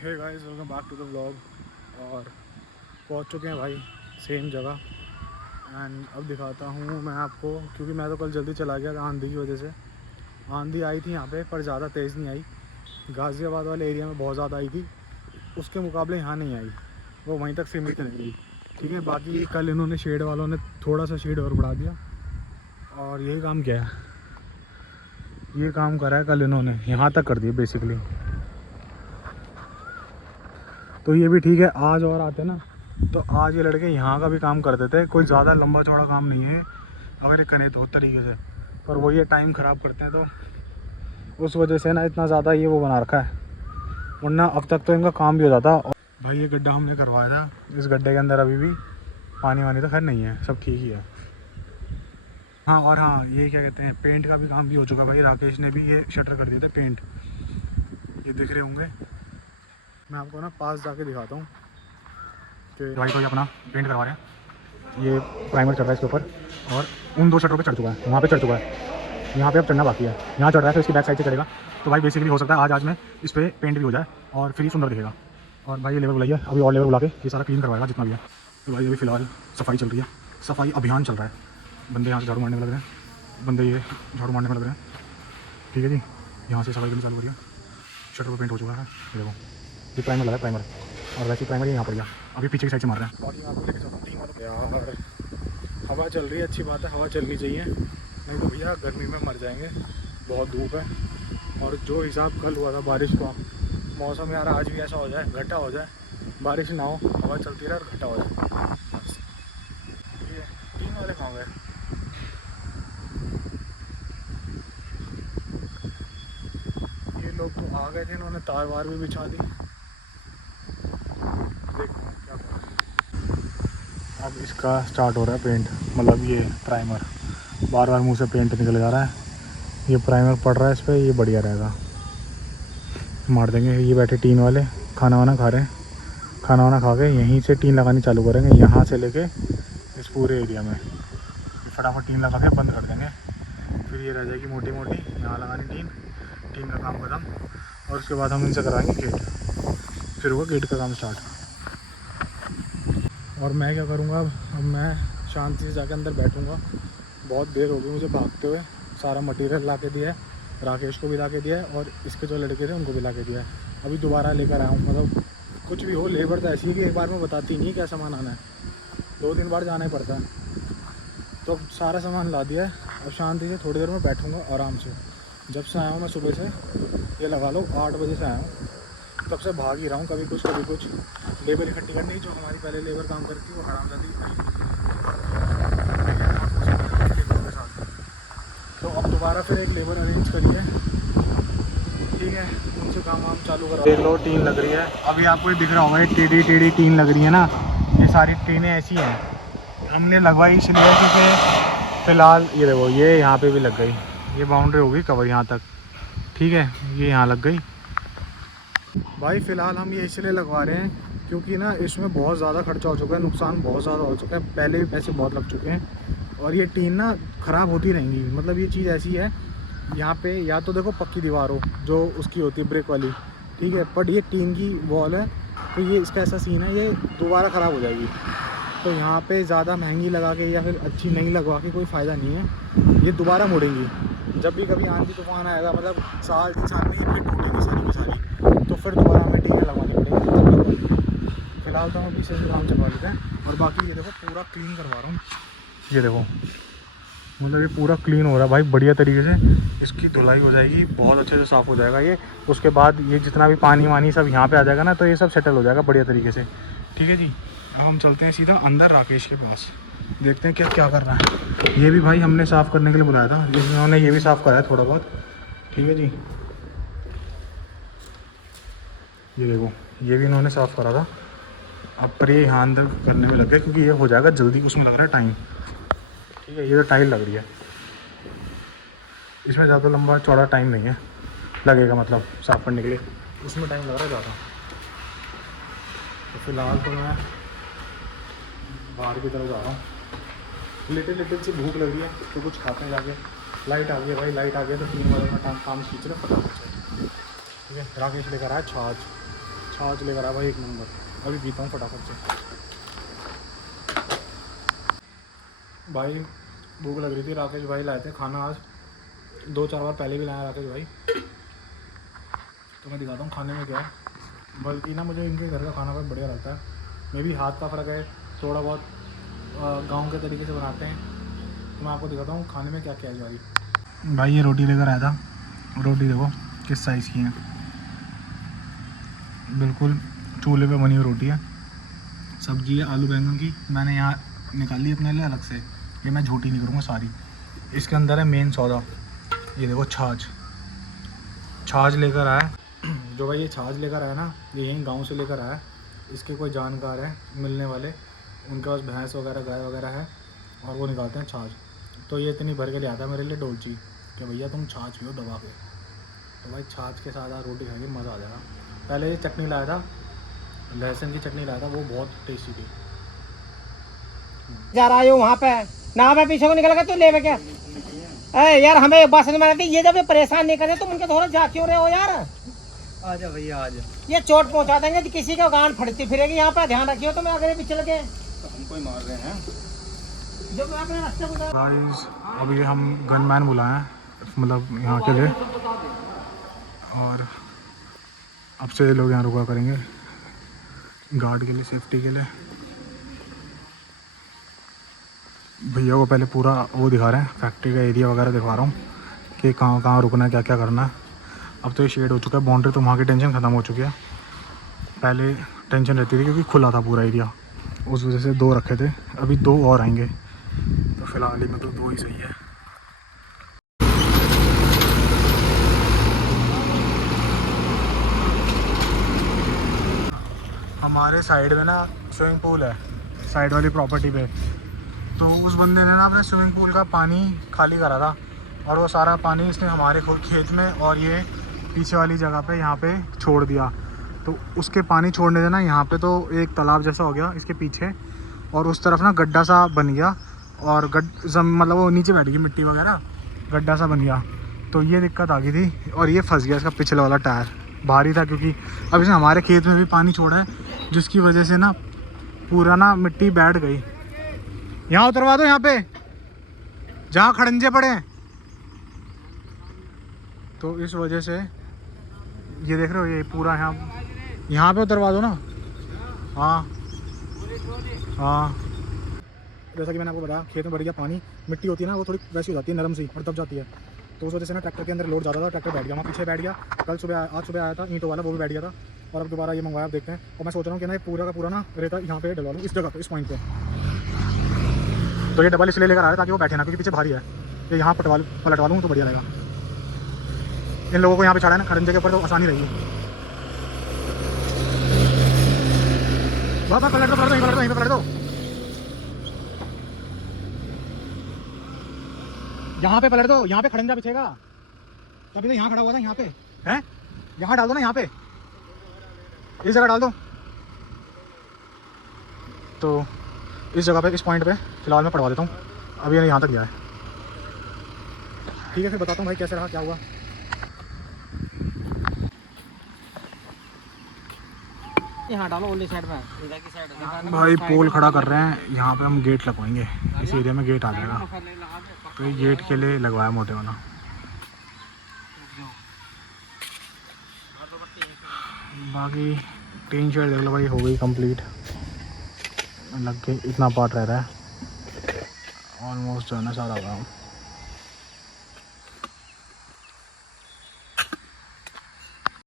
Hey guys, welcome back to the vlog. और पहुंच चुके हैं भाई सेम जगह। एंड अब दिखाता हूँ मैं आपको, क्योंकि मैं तो कल जल्दी चला गया था आंधी की वजह से। आंधी आई थी यहाँ पे, पर ज़्यादा तेज़ नहीं आई। गाज़ियाबाद वाले एरिया में बहुत ज़्यादा आई थी, उसके मुकाबले यहाँ नहीं आई। वो वहीं तक सीमित रह गई। ठीक है, बाकी कल इन्होंने शेड वालों ने थोड़ा सा शेड और बढ़ा दिया और यही काम किया है। ये काम करा है कल इन्होंने, यहाँ तक कर दिया बेसिकली। तो ये भी ठीक है, आज और आते ना तो आज ये लड़के यहाँ का भी काम कर देते। कोई ज़्यादा लंबा चौड़ा काम नहीं है अगर ये करें तो तरीके से, पर वो ये टाइम ख़राब करते हैं तो उस वजह से ना इतना ज़्यादा ये वो बना रखा है, वरना अब तक तो इनका काम भी हो जाता। और भाई ये गड्ढा हमने करवाया था, इस गड्ढे के अंदर अभी भी पानी वानी तो खैर नहीं है, सब ठीक ही है। हाँ, और हाँ, ये क्या कहते हैं, पेंट का भी काम भी हो चुका भाई। राकेश ने भी ये शटर कर दिया था पेंट, ये दिख रहे होंगे। मैं आपको ना पास जाके दिखाता हूँ कि भाई तो ये अपना पेंट करवा रहे हैं। ये प्राइमर चढ़ रहा है इसके ऊपर, और उन 2 शटरों पे चढ़ चुका है, वहाँ पे चढ़ चुका है, यहाँ पे अब चढ़ना बाकी है। यहाँ चढ़ रहा है तो इसकी बैक साइड से चढ़ेगा। तो भाई बेसिकली हो सकता है आज में इस पर पेंट भी हो जाए और फिर ही सुंदर दिखेगा। और भाई ये लेबर बुलाइए, अभी और लेबर बुला के ये सारा क्लीन करवाएगा जितना भी है। तो भाई अभी फ़िलहाल सफाई चल रही है, सफाई अभियान चल रहा है। बंदे यहाँ से झाड़ू मारने में लग रहे हैं, बंदे ये झाड़ू मारने में लग रहे हैं। ठीक है जी, यहाँ से सफाई करनी चालू हो रही है। शटर पर पेंट हो चुका है, देखो ये प्राइमर लगा है, प्राइमर, और वैसे प्राइमर यहाँ पर गया, अभी पीछे की साइड से मार रहे हैं। बाकी आपको लेके चलता हूँ 3 वालों। यार हवा चल रही है, अच्छी बात है, हवा चलनी चाहिए, नहीं तो भैया गर्मी में मर जाएंगे, बहुत धूप है। और जो हिसाब कल हुआ था बारिश का, मौसम यार आज भी ऐसा हो जाए, घटा हो जाए, बारिश ना हो, हवा चलती रहे और घटा हो जाए। ये 3 वाले कहाँ गए? ये लोग तो आ गए थे, इन्होंने तार वार भी बिछा दी। देखते हैं क्या कर रहे हैं। अब इसका स्टार्ट हो रहा है पेंट, मतलब ये प्राइमर, बार बार मुंह से पेंट निकल जा रहा है। ये प्राइमर पड़ रहा है इस पर, ये बढ़िया रहेगा, मार देंगे। ये बैठे टीन वाले खाना वाना खा रहे हैं, खाना वाना खा के यहीं से टीन लगानी चालू करेंगे, यहाँ से लेके इस पूरे एरिया में फटाफट टीन लगा के बंद कर देंगे। फिर ये रह जाएगी मोटी मोटी यहाँ लगानी टीन का काम खत्म। और उसके बाद हम इनसे कराएंगे गेट, फिर होगा गेट का काम स्टार्ट। और मैं क्या करूँगा, अब मैं शांति से जाके अंदर बैठूँगा। बहुत देर हो गई मुझे भागते हुए, सारा मटेरियल ला के दिया है, राकेश को भी ला के दिया है, और इसके जो लड़के थे उनको भी ला के दिया है। अभी दोबारा लेकर आया हूँ। मतलब कुछ भी हो, लेबर तो ऐसी है कि एक बार में बताती नहीं क्या सामान आना है, 2-3 बार जाना ही पड़ता है। तो अब सारा सामान ला दिया है, अब शांति से थोड़ी देर में बैठूँगा आराम से। जब से आया हूँ मैं सुबह से, ये लगा लो 8 बजे से आया हूँ, तब से भाग ही रहा हूँ, कभी कुछ कभी कुछ। लेबर इकट्ठी करनी, जो हमारी पहले लेबर काम करती वो हरामजादी के साथ। तो अब दोबारा फिर एक लेबर अरेंज करी है, ठीक है, उनसे काम वाम चालू करा। देख लो टीन लग रही है, अभी आपको दिख रहा होगा ये टेढ़ी टेढ़ी टीन लग रही है ना, ये सारी टीनें ऐसी हैं, हमने लगवाई इसलिए क्योंकि फ़िलहाल ये देखो ये यहाँ पे भी लग गई, ये बाउंड्री हो गई कवर यहाँ तक, ठीक है, ये यहाँ लग गई। भाई फ़िलहाल हम ये इसलिए लगवा रहे हैं क्योंकि ना इसमें बहुत ज़्यादा खर्चा हो चुका है, नुकसान बहुत ज़्यादा हो चुका है, पहले भी पैसे बहुत लग चुके हैं, और ये टीन ना ख़राब होती रहेंगी। मतलब ये चीज़ ऐसी है, यहाँ पे या तो देखो पक्की दीवार हो जो उसकी होती है ब्रिक वाली, ठीक है, बट ये टीन की वॉल है, तो ये इसका ऐसा सीन है, ये दोबारा ख़राब हो जाएगी। तो यहाँ पे ज़्यादा महंगी लगा के या फिर अच्छी नहीं लगवा के कोई फ़ायदा नहीं है, ये दोबारा मुड़ेंगी। जब भी कभी आंधी तूफान आएगा, मतलब साल 3 साल में ये फिर टूटेगी सारी की सारी, तो फिर दोबारा हमें टीनें लगवानी पड़ेगी। फिलहाल तो हम अभी से काम चलवा लेते हैं। और बाकी ये देखो पूरा क्लीन करवा रहा हूँ, ये देखो, मतलब ये पूरा क्लीन हो रहा है भाई बढ़िया तरीके से। इसकी धुलाई हो जाएगी, बहुत अच्छे से साफ़ हो जाएगा ये। उसके बाद ये जितना भी पानी वानी सब यहाँ पे आ जाएगा ना, तो ये सब सेटल हो जाएगा बढ़िया तरीके से। ठीक है जी, अब हम चलते हैं सीधा अंदर राकेश के पास, देखते हैं क्या कर रहा है। ये भी भाई हमने साफ़ करने के लिए बुलाया था, जिन्होंने ये भी साफ़ करा है थोड़ा बहुत। ठीक है जी, ये देखो ये भी इन्होंने साफ़ करा था। अब पर ये यहाँ अंदर करने में लग गया क्योंकि ये हो जाएगा जल्दी, उसमें लग रहा है टाइम। ठीक है, ये तो टाइल लग रही है, इसमें ज़्यादा लंबा चौड़ा टाइम नहीं है लगेगा, मतलब साफ़ करने के लिए उसमें टाइम लग रहा है ज़्यादा। तो फिलहाल तो मैं बाहर की तरफ जा रहा हूँ, लिटिल सी भूख लग रही है तो कुछ खाते हैं जाके। लाइट आ गई है भाई, लाइट आ गई तो 3 वाले का काम खींच रहे फटाफट से। ठीक है, राकेश लेकर आया छाछ छाछ लेकर आया भाई, एक नंबर। अभी पीता हूँ फटाफट से। भाई भूख लग रही थी, राकेश भाई लाए थे खाना आज, 2-4 बार पहले भी लाया राकेश भाई। तो मैं दिखाता हूँ खाने में क्या है। बल्कि ना मुझे इनके घर का खाना बहुत बढ़िया लगता है। मे भी हाथ का फ़र्क है, थोड़ा बहुत गांव के तरीके से बनाते हैं। तो मैं आपको दिखाता हूँ खाने में क्या क्या है भाई। ये रोटी लेकर आया था, रोटी देखो किस साइज़ की है, बिल्कुल चूल्हे पे बनी हुई रोटी है। सब्जी है आलू बैंगन की, मैंने यहाँ निकाली अपने लिए अलग से, ये मैं झूठी नहीं करूँगा सारी। इसके अंदर है मेन सौदा, ये देखो छाछ लेकर आया। जो भाई ये छाछ लेकर आया ना, ये यहीं गांव से लेकर आया। इसके कोई जानकार है मिलने वाले, उनके पास भैंस वगैरह गाय वगैरह है, और वो निकालते हैं छाछ। तो ये इतनी भर के ले आता है मेरे लिए डोलची कि भैया तुम छाछ पियो दबा के। तो भाई छाछ के साथ आज रोटी खाएंगे, मज़ा आ जाएगा। पहले ये चटनी लाया था, लहसुन की चटनी लाया था, वो बहुत टेस्टी थी। जा रहा हूँ वहाँ पे ना, मैं पीछे को निकल गया, तू ले में क्या? अरे यार हमें बस में रहती, ये जब ये परेशान नहीं करते तुम उनके थोड़ा जा क्यों रहे हो यार? आजा भैया आजा। ये चोट पहुँचा देंगे, किसी का गांड फटती फिरेगी। यहाँ पे ध्यान रखियो, तो मैं आगे पीछे लगे तो हमको ही मार रहे हैं। जब मैं अपने रास्ते गुजर। गाइस अभी हम गनमैन बुलाए हैं, मतलब यहाँ के लिए, और अब से ये लोग यहाँ रुका करेंगे गार्ड के लिए, सेफ्टी के लिए। भैया को पहले पूरा वो दिखा रहे हैं, फैक्ट्री का एरिया वगैरह दिखा रहा हूँ कि कहाँ कहाँ रुकना है, क्या क्या करना है। अब तो ये शेड हो चुका है बाउंड्री, तो वहाँ की टेंशन ख़त्म हो चुकी है। पहले टेंशन रहती थी क्योंकि खुला था पूरा एरिया, उस वजह से 2 रखे थे, अभी 2 और आएंगे। तो फिलहाल ही में तो 2 ही सही है। हमारे साइड में ना स्विमिंग पूल है, साइड वाली प्रॉपर्टी पे। तो उस बंदे ने ना अपने स्विमिंग पूल का पानी खाली करा था, और वो सारा पानी इसने हमारे खेत में और ये पीछे वाली जगह पे यहाँ पे छोड़ दिया। तो उसके पानी छोड़ने से ना यहाँ पे तो एक तालाब जैसा हो गया इसके पीछे, और उस तरफ ना गड्ढा सा बन गया, और मतलब वो नीचे बैठ गई मिट्टी वगैरह, गड्ढा सा बन गया। तो ये दिक्कत आ गई थी, और ये फंस गया इसका पिछले वाला टायर, भारी था क्योंकि अब इसने हमारे खेत में भी पानी छोड़ा है, जिसकी वजह से ना पूरा ना मिट्टी बैठ गई। यहाँ उतरवा दो, यहाँ पे जहाँ खड़ंजे पड़े हैं। तो इस वजह से ये देख रहे हो, ये पूरा यहाँ पे उतरवा दो ना। हाँ हाँ, जैसा कि मैंने आपको बताया, खेत में भर गया पानी, मिट्टी होती है ना वो थोड़ी वैसी हो जाती है, नरम सी, और दब जाती है। तो उस वजह से ना ट्रैक्टर के अंदर लोड ज़्यादा था, ट्रैक्टर बैठ गया, वहाँ पीछे बैठ गया। आज सुबह आया था ईंटों वाला, वो भी बैठ गया था, और अब दोबारा ये मंगवाया, आप देखते हैं। और मैं सोच रहा हूँ कि ना पूरा का पूरा ना रेता यहाँ पे डलवा लूँ, इस जगह पे, इस पॉइंट पे। तो ये डबल इसलिए लेकर आ रहा है ताकि वो बैठे ना, क्योंकि पीछे भारी है। ये यहाँ पलटवा लूँ तो बढ़िया रहेगा। इन लोगों को यहाँ पे चढ़ा है ना खड़ंजे के ऊपर, तो आसानी रहेगी। वाह पलट दो, पलट दो। यहाँ पे पलट दो, यहाँ पे खड़ंजा बिछेगा, तभी तो यहाँ खड़ा हुआ था, यहाँ पे है, यहाँ डाल दो ना, यहाँ पे इस जगह डाल दो। तो इस जगह पे, इस पॉइंट पे फिलहाल मैं पढ़वा देता हूँ। अभी ये यहाँ तक गया है, ठीक है, फिर बताता हूँ भाई कैसे रहा, क्या हुआ। यहाँ डालो ओली साइड में, इधर की साइड। भाई पोल खड़ा कर रहे हैं, यहाँ पे हम गेट लगवाएंगे, इस एरिया में गेट आ जाएगा। तो ये गेट के लिए लगवाया मोटे वाला। बाकी टीन शेड देख लो भाई, हो गई कंप्लीट, लग के इतना पार्ट रह रहा है, ऑलमोस्ट जो है ना सारा हुआ।